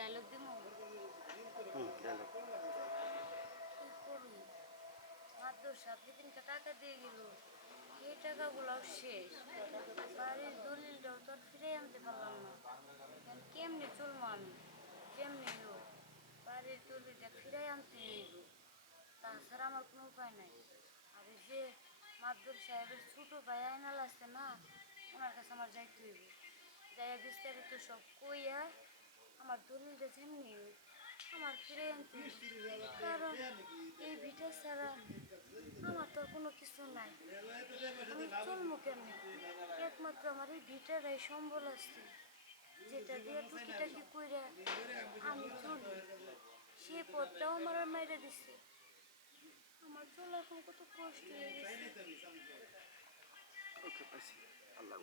Dialogue দিব dialogue. কি করুন মাত্র 7 দিনকে টাকা দিয়ে গেল এই টাকাগুলোও শেষ বাড়ির দলিলটাও তো আর ফিরে আনতে পারলাম না এখন কেমনি চলবো আমি কেমনি হোক বাড়ির দলিলটা ফিরে আনতে হইব তাছাড়া আমার কোনো উপায় নাই আর এই যে মাদুর সাহেবের ছোটো ভাই আয়নাল আছে না ওনার কাছে আমার যাইতে হইব যাইয়া বিস্তারিত সব কইয়া আমার দলিলটা যেমনি হোক আমার ফিরে আনতে হইব কারণ এই ভিটা ছাড়া আমার তো আর কোনো কিছু নাই আমি চলবো কেমনি একমাত্র আমার এই ভিটারাই সম্বল আছে যেটা দিয়ে টুকিটাকি কইরা আমি চলি সে পথটাও আমার আর মাইরে দিছে আমার চলে এখন কত কষ্ট হয়ে গেছে ওকে পাইছি আল্লাহ